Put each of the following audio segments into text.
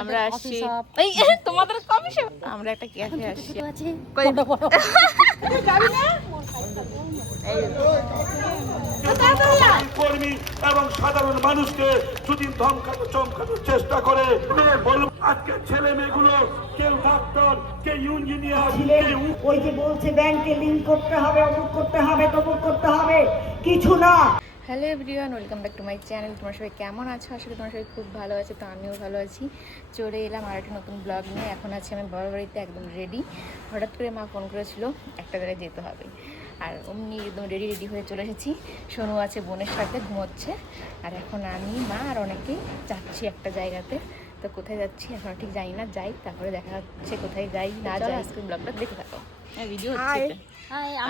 আমরা আসছি এই তোমাদের কফি শপ, আমরা একটা ক্যাফে আসছি। কর্মী এবং সাধারণ মানুষকে যদি ধমকানো চমকানোর চেষ্টা করে, আজকে ছেলে মেয়েগুলো কেউ ডাক্তার, কেউ ইঞ্জিনিয়ার, কেউ ওই যে বলছে ব্যাংকে লিংক করতে হবে, অমুক করতে হবে, তমুক করতে হবে, কিছু না। Hello everyone, welcome back to my channel. তোমরা সবাই কেমন আছো? আসলে তোমরা সবাই খুব ভালো আছো, তো আমিও ভালো আছি। চলে এলাম আর একটা নতুন ব্লগ নিয়ে। এখন আছি আমি বাবার বাড়িতে, একদম রেডি। হঠাৎ করে মা ফোন করেছিল একটা জায়গায় যেতে হবে, আর অমনি একদম রেডি হয়ে চলে এসেছি। সোনু আছে বোনের সাথে, ঘুমোচ্ছে। আর এখন আমি, মা আর অনেকেই যাচ্ছি একটা জায়গাতে। তো কোথায় যাচ্ছি এখন ঠিক জানি না, যাই তারপরে দেখা যাচ্ছে কোথায় যাই না যাই। আজকে ব্লগটা দেখে থাকো, ভিডিও হচ্ছে।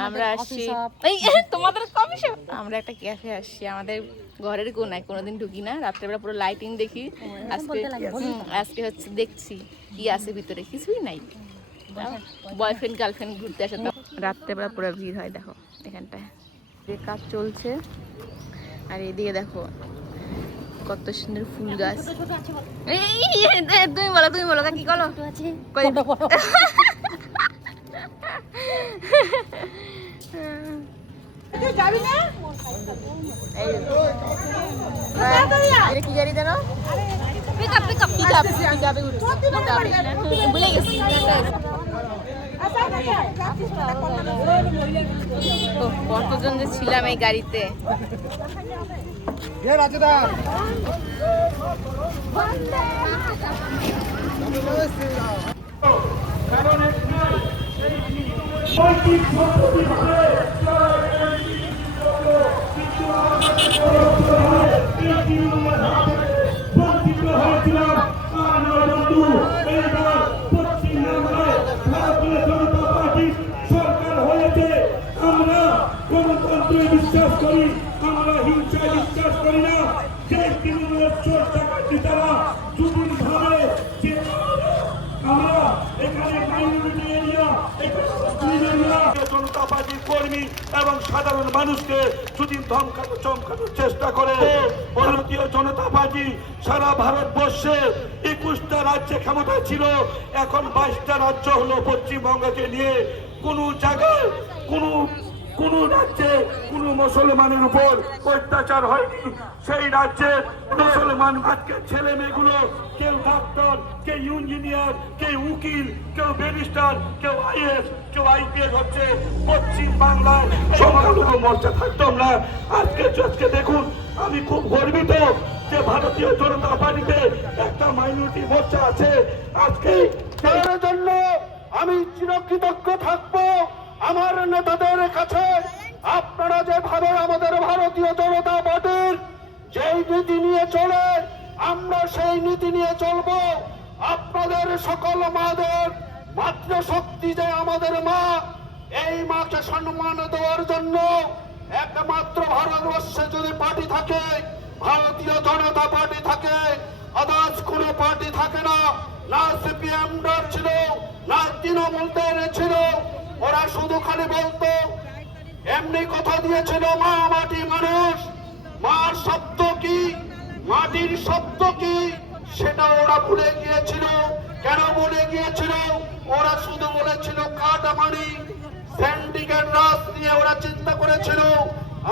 আমরা আসছি এই তোমাদের কফি শপ, আমরা একটা ক্যাফে আসছি আমাদের ঘরের কোনায়। কোনোদিন ঢুকি না, রাত্রেবেলা পুরো লাইটিং দেখি। আজকে হচ্ছে দেখছি কি আছে ভিতরে, কিছুই নাই। বয়ফ্রেন্ড গার্লফ্রেন্ড ঘুরতে আসে, তো রাত্রেবেলা পুরো ভিড় হয়। দেখো এখানটায় যে কাজ চলছে, আর এদিকে দেখো কত সুন্দর ফুল গাছ। তুমি বলো কি বলো। কি গাড়ি দেন? ভুলে গেছি। কতজন যে ছিলাম এই গাড়িতে। সরকার হয়েছে, আমরা গণতন্ত্রে বিশ্বাস করি, আমরা হিংসায় বিশ্বাস করি না। যে তৃণমূলের চোর চাকরি তারা যদি ভাবে যে আমরা এখানে মাইনরিটি এরিয়া, জনতা পার্টির কর্মী এবং সাধারণ মানুষকে যদি ধমকানো চমকানোর চেষ্টা করে, ভারতীয় জনতা পার্টি সারা ভারতবর্ষে 21টা রাজ্যে ক্ষমতা ছিল, এখন 22টা রাজ্য হলো পশ্চিমবঙ্গকে নিয়ে। কোন জায়গায় কোন রাজ্যে কোন মুসলমানের উপর অত্যাচার হয়নি। সেই রাজ্যের মুসলমান আজকে ছেলে মেয়েগুলো কেউ ডাক্তার, কেউ ইঞ্জিনিয়ার, কেউ উকিল, কেউ ব্যারিস্টার, কেউ আইএস, কেউ আইপিএস হচ্ছে। পশ্চিম বাংলায় সংখ্যালঘু মোর্চা থাকতাম না। আজকে দেখুন, আমি খুব গর্বিত যে ভারতীয় জনতা পার্টিতে একটা মাইনরিটি মোর্চা আছে। আজকে তার জন্য আমি চিরকৃতজ্ঞ থাকবো আমার নেতাদের কাছে। আপনারা যেভাবে আমাদের ভারতীয় জনতা পার্টির যেই নীতি নিয়ে চলে, আমরা সেই নীতি নিয়ে চলবো। আপনাদের সকল মাদের মাতৃশক্তি যে আমাদের মা, এই মাকে সম্মান দেওয়ার জন্য একমাত্র ভারতবর্ষে যদি পার্টি থাকে, ভারতীয় জনতা পার্টি থাকে, আদার্স কোনো পার্টি থাকে না। না সিপিএম ছিল, না তৃণমূল ছিল। ওরা শুধু খালি বলতো, এমনি কথা দিয়েছিল মা মাটি মানুষ। মার শব্দ কি, মাটির শব্দ কি, সেটা ওরা ভুলে গিয়েছিল। কেন ভুলে গিয়েছিল? ওরা শুধু বলেছিল কাটামারি, সিন্ডিকেট রাজ নিয়ে ওরা চিন্তা করেছিল।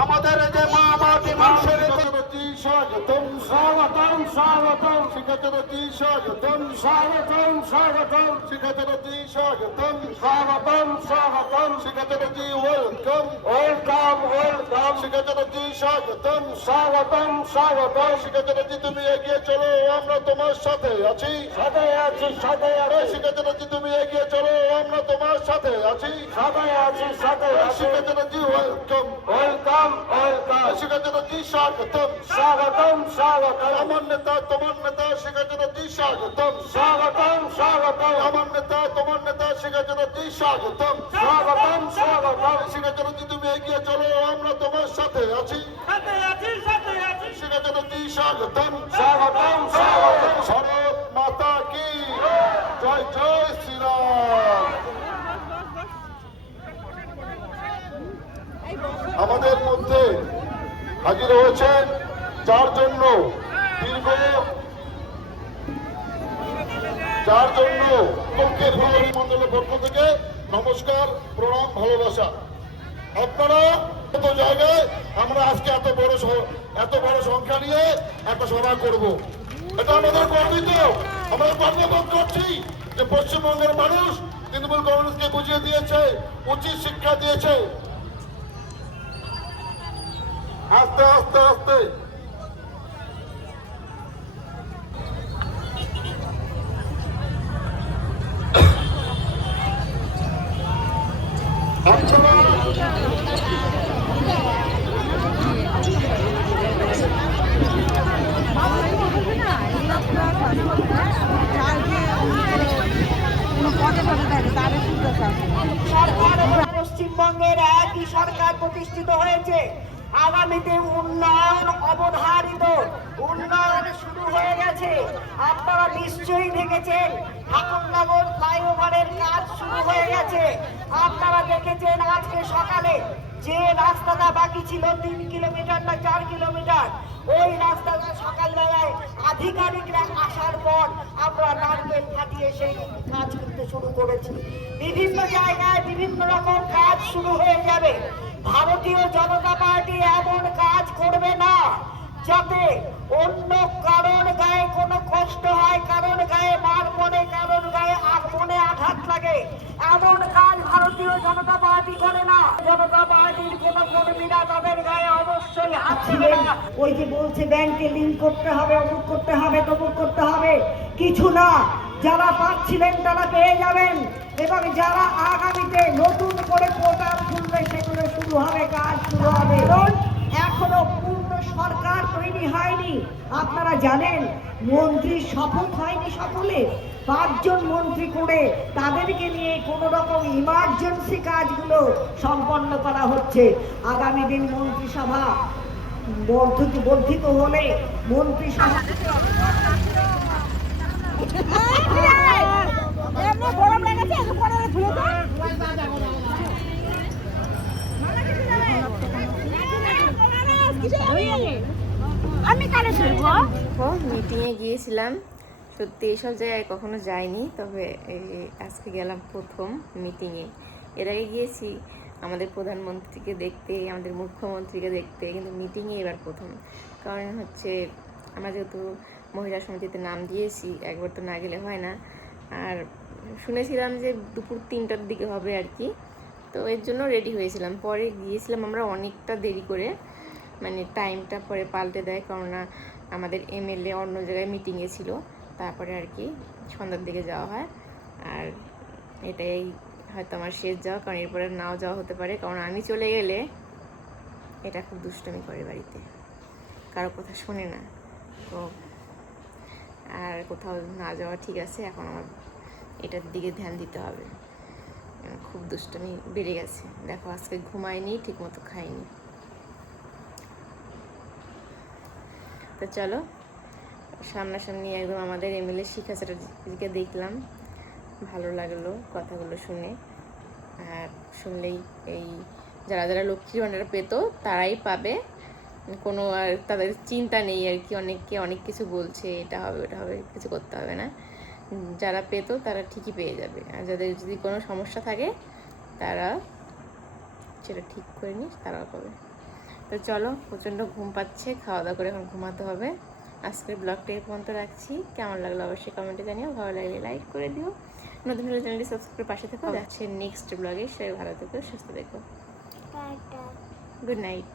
আমাদের যে মা মাটি মানুষের স্বাগতম স্বাগতম স্বাগতম শিক্ষার্থী স্বাগতম স্বাগতম স্বাগতম শিক্ষার্থী স্বাগতম স্বাগতম স্বাগতম শিক্ষার্থী ওয়েলকাম ওয়েলকাম ওয়েলকাম শিক্ষার্থী স্বাগতম স্বাগতম স্বাগতম শিক্ষার্থী তুমি এগিয়ে চলো, আমরা তোমার সাথে আছি, সাথে আছি, সাথে আছি শিক্ষার্থী তুমি এগিয়ে চলো, আমরা তোমার সাথে আছি, সাথে আছি, সাথে আছি শিক্ষার্থী ওয়েলকাম ওয়েলকাম ওয়েলকাম শিক্ষার্থী স্বাগতম স্বাগতম স্বাগতম আমার নেতা তোমার নেতা শিক্ষার্থী স্বাগতম স্বাগতম স্বাগতম আমার নেতা তোমার নেতা শিক্ষার্থী স্বাগতম স্বাগতম স্বাগতম শিক্ষার্থী তুমি এগিয়ে চলো, আমরা তোমার সাথে আছি, সাথে আছি, সাথে আছি শিক্ষার্থী স্বাগতম স্বাগতম স্বাগতম। ভারত মাতা কি জয়, জয় শ্রীরাম। আমাদের মধ্যে হাজির হয়েছেন, যার জন্য দীর্ঘ যার জন্য পক্ষে ফুলবাড়ি মন্ডলের পক্ষ থেকে নমস্কার, প্রণাম, ভালোবাসা। আপনারা কত জায়গায় আমরা আজকে এত বড় সংখ্যা নিয়ে একটা সভা করব, এটা আমাদের গর্বিত। আমরা গর্ববোধ করছি যে পশ্চিমবঙ্গের মানুষ তৃণমূল কংগ্রেসকে বুঝিয়ে দিয়েছে, উচিত শিক্ষা দিয়েছে। আস্তে আস্তে আস্তে পশ্চিমবঙ্গের একই সরকার প্রতিষ্ঠিত হয়েছে। আগামীতে উন্নয়ন অবধারিত, উন্নয়ন শুরু হয়ে গেছে। আপনারা নিশ্চয়ই দেখেছেন ঠাকুরনগর ফ্লাইওভারের কাজ শুরু হয়ে গেছে। আপনারা দেখেছেন আজকে সকালে যে রাস্তাটা বাকি ছিল 3 কিলোমিটার না 4 কিলোমিটার, ওই রাস্তাটা সকালবেলায় আধিকারিকরা আসার পর আমরা নারকেল ফাটিয়ে সেই কাজ করতে শুরু করেছি। বিভিন্ন জায়গায় বিভিন্ন রকম কাজ শুরু হয়ে যাবে। ভারতীয় জনতা পার্টি এমন কাজ করবে না যাতে অন্য কারোর গায়ে কোনো কষ্ট হয়, কারোর গায়ে মার পড়ে, কারোর গায়ে মনে আঘাত লাগে। এমন কাজ ভারতীয় জনতা পার্টি করে না। জনতা পার্টির কোন কর্মীরা তাদের গায়ে অবশ্যই হাত দিবে না। ওই যে বলছে ব্যাংকে লিংক করতে হবে, অমুক করতে হবে, তমুক করতে হবে, কিছু না। যারা পাচ্ছিলেন তারা পেয়ে যাবেন, এবং যারা আগামীতে নতুন করে পোর্টাল খুলবে সেগুলো শুরু হবে, কাজ শুরু হবে। এখনো পূর্ণ সরকার তৈরি হয়নি। আপনারা জানেন মন্ত্রী শপথ হয়নি সকলে, 5 জন মন্ত্রী করে তাদেরকে নিয়ে কোন রকম ইমার্জেন্সি কাজগুলো সম্পন্ন করা হচ্ছে। আগামী দিন মন্ত্রিসভা বর্ধিত হলে মন্ত্রিসভা আমি কালে ধরবো। মিটিংয়ে গিয়েছিলাম, সত্যি এইসব জায়গায় কখনো যাইনি, তবে এই আজকে গেলাম প্রথম মিটিংয়ে। এর আগে গিয়েছি আমাদের প্রধানমন্ত্রীকে দেখতে, আমাদের মুখ্যমন্ত্রীকে দেখতে, কিন্তু মিটিংয়ে এবার প্রথম। কারণ হচ্ছে আমরা যেহেতু মহিলা সমিতিতে নাম দিয়েছি, একবার তো না গেলে হয় না। আর শুনেছিলাম যে দুপুর 3টার দিকে হবে আর কি, তো এর জন্য রেডি হয়েছিলাম। পরে গিয়েছিলাম আমরা অনেকটা দেরি করে, মানে টাইমটা পরে পাল্টে দেয়, কেননা আমাদের এমএলএ অন্য জায়গায় মিটিংয়ে ছিল, তারপরে আর কি সন্ধ্যার দিকে যাওয়া হয়। আর এটাই হয়তো আমার শেষ যাওয়া, কারণ এরপরে নাও যাওয়া হতে পারে, কারণ আমি চলে গেলে এটা খুব দুষ্টুমি করে বাড়িতে, কারো কথা শোনে না। তো আর কোথাও না যাওয়া ঠিক আছে, এখন আমার এটার দিকে ধ্যান দিতে হবে। খুব দুষ্টুমি বেড়ে গেছে, দেখো আজকে ঘুমাইনি, ঠিক মতো খাইনি। তো চলো সামনাসামনি একদম আমাদের এমএলএ শিখা চ্যাটার্জিকে দেখলাম, ভালো লাগলো কথাগুলো শুনে। আর শুনলেই এই যারা যারা লক্ষ্মীর ভাণ্ডার পেত তারাই পাবে, কোনো আর তাদের চিন্তা নেই আর কি। অনেককে অনেক কিছু বলছে, এটা হবে ওটা হবে, কিছু করতে হবে না। যারা পেত তারা ঠিকই পেয়ে যাবে, আর যাদের যদি কোনো সমস্যা থাকে তারা সেটা ঠিক করে নিস, তারাও পাবে। তো চলো, প্রচণ্ড ঘুম পাচ্ছে, খাওয়া দাওয়া করে এখন ঘুমাতে হবে। আজকের ব্লগটা এই পর্যন্ত রাখছি। কেমন লাগলো অবশ্যই কমেন্টে জানিও, ভালো লাগলে লাইক করে দিও, নতুন হলে চ্যানেলটি সাবস্ক্রাইব করে পাশে থেকো। যাচ্ছে নেক্সট ব্লগে, সবাই ভালো থেকো, সুস্থ থেকো, গুড নাইট।